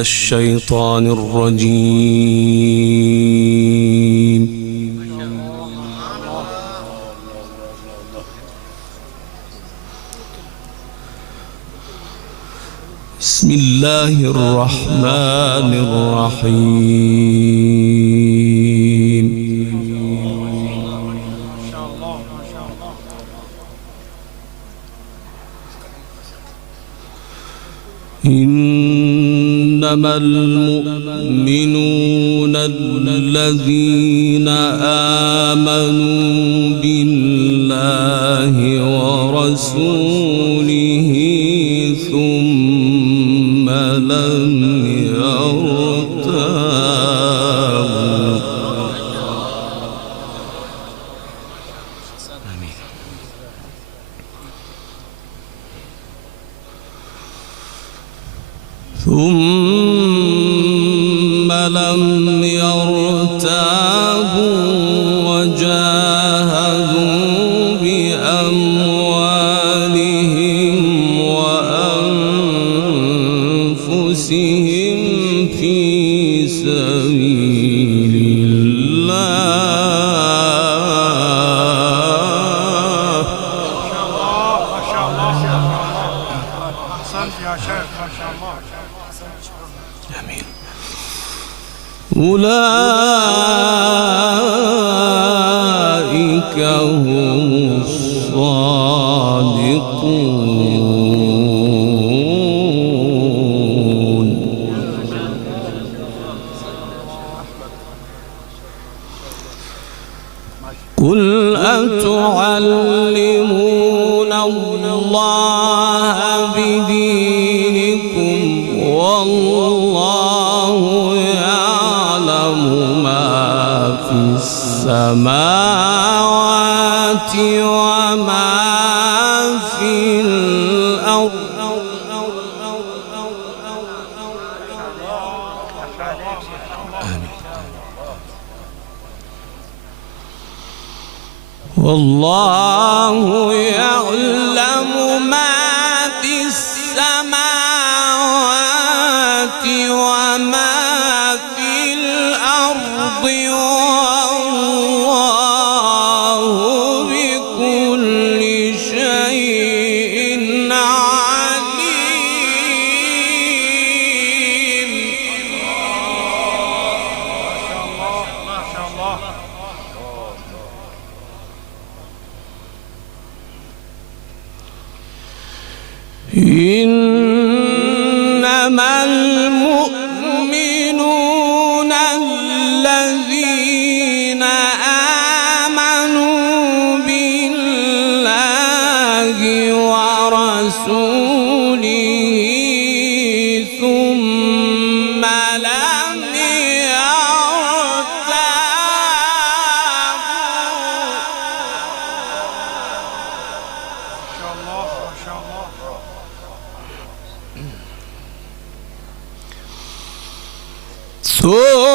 الشيطان الرجيم. بسم الله الرحمن الرحيم. إنما المؤمنون الذين آمنوا بالله ورسوله ثم لم يرتابوا. ثم لم يرتابوا وجاهدوا بأموالهم وأنفسهم في سبيل الله. ما شاء الله أحسنت يا شيخ، ما شاء الله. آمين. أولئك هم الصادقون. قل أتعلمون الله بدينكم والله يعلم ما في السماوات وما في الأرض. والله يعلم ما في السماوات وما في الأرض والله بكل شيء عليم. ما شاء الله. إنما المؤمنون الذين آمنوا بالله ورسوله ثم لم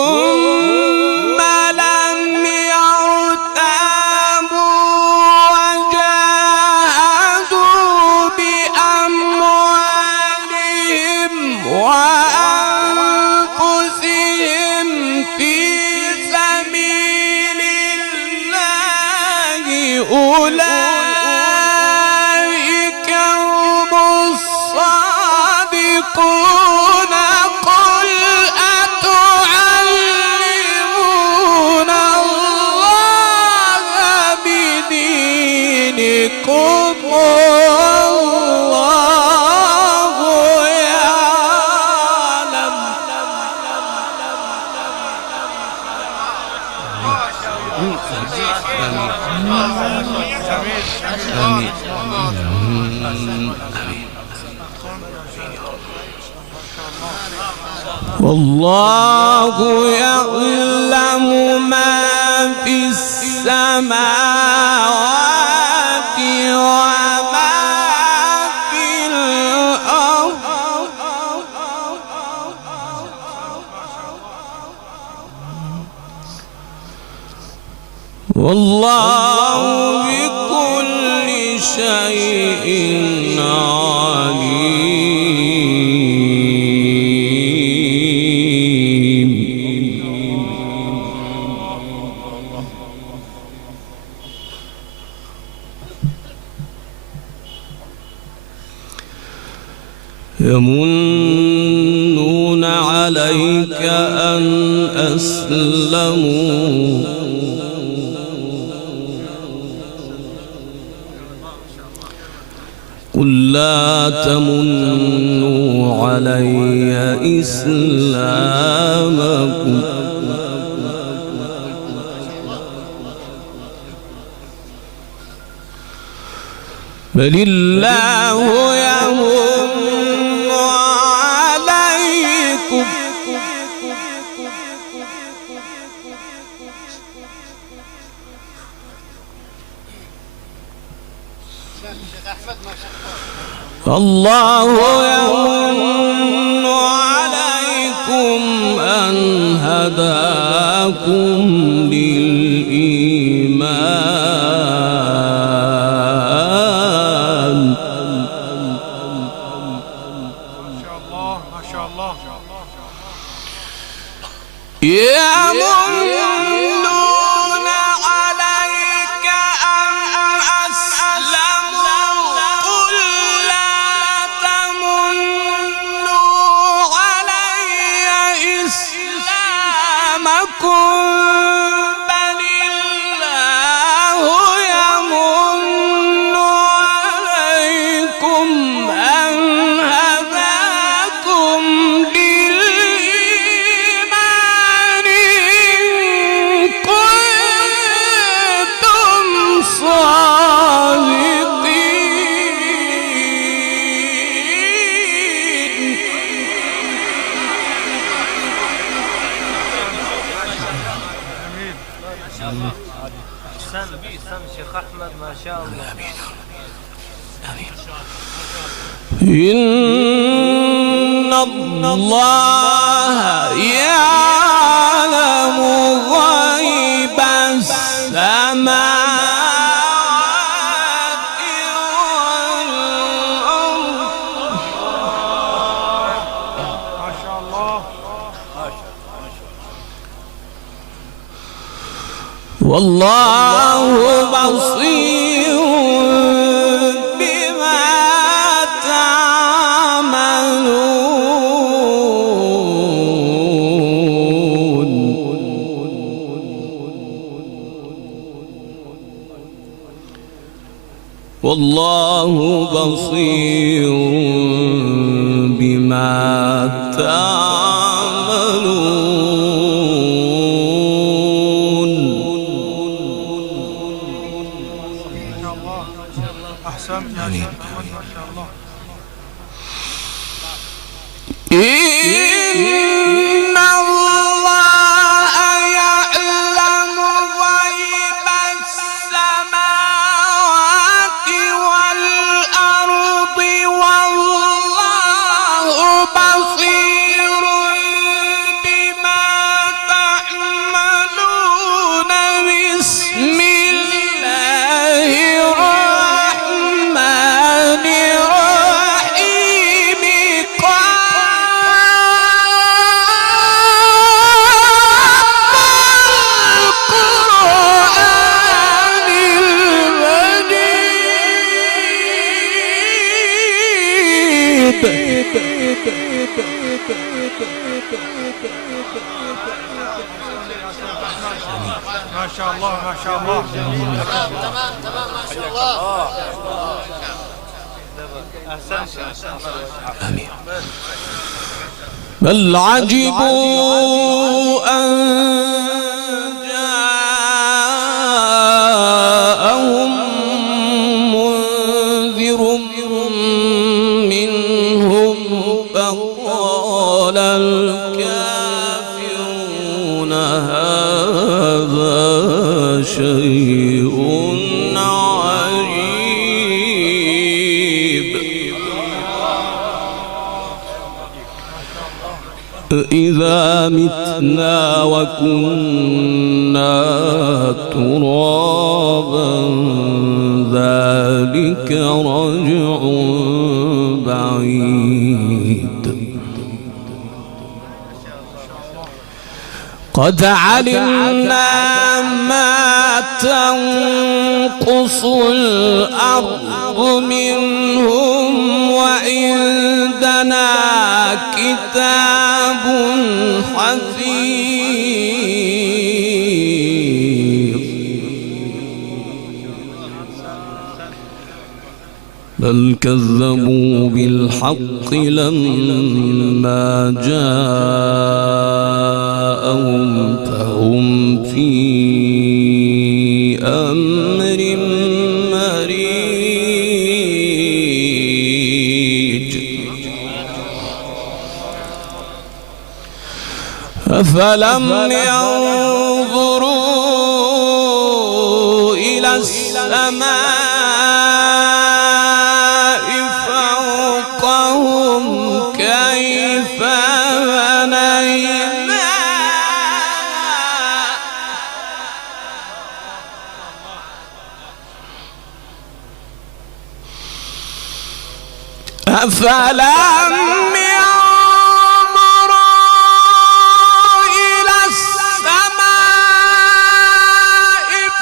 ثم لم يرتابوا وجاهدوا بأموالهم وأنفسهم في سبيل الله أولئك هم الصادقون. قل أتعلمون الله بدينكم والله يعلم. والله يعلم ما في السماوات وما في الأرض. والله بكل شيء عليم. يمنون عليك أن أسلموا قل لا تمنوا علي إسلامكم بل الله يمن عليكم الله يمن عليكم أن هداكم للإيمان ما شاء الله يمنون عليك أن أسلموا قل لا تمنوا علي إسلامكم بل الله يمن عليكم أن هداكم للإيمان إن كنتم صادقين سم شيخ أحمد ما شاء الله. إن الله يعلم غيب السماوات والأرض ما شاء الله والله بصير بما تعملون والله بصير بما تعملون ما شاء الله أحسنت يا شيخ أحمد ما شاء الله إن الله يعلم غيب السماوات والأرض والله بصير بما تعملون بسم الله الرحمن الرحيم القرآن ما شاء الله ما شاء الله تمام ما شاء الله. أحسنت. بل عجبوا أن جاءهم منذر منهم فقال الكافرون هذا شيء عجيب إذا متنا وكنا ترابا ذلك رجع بعيد قد علمنا ما تنقص الأرض منهم وعندنا كتاب حفيظ بل كذبوا بالحق لما جاءهم فهم في أمر مريج أفلم ينظروا إلى السماء أفلم ينظروا إلى السماء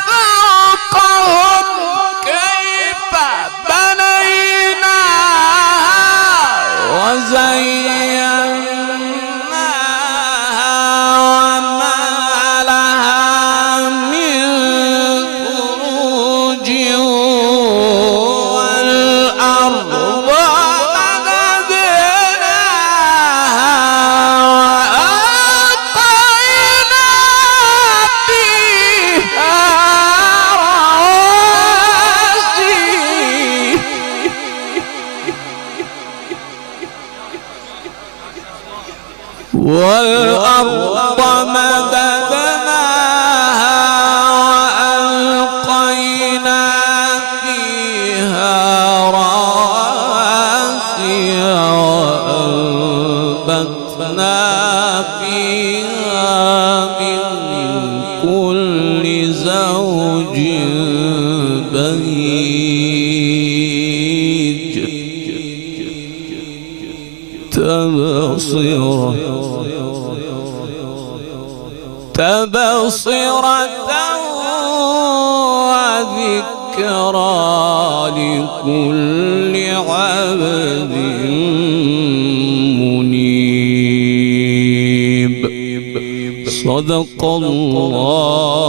فوقهم كيف بنيناها وزيناها وما لها من فروج والأرض والأرض مددناها وألقينا فيها رواسي وأنبتنا فيها من كل زوج بهيج تبصرة وذكرى لكل عبد منيب صدق الله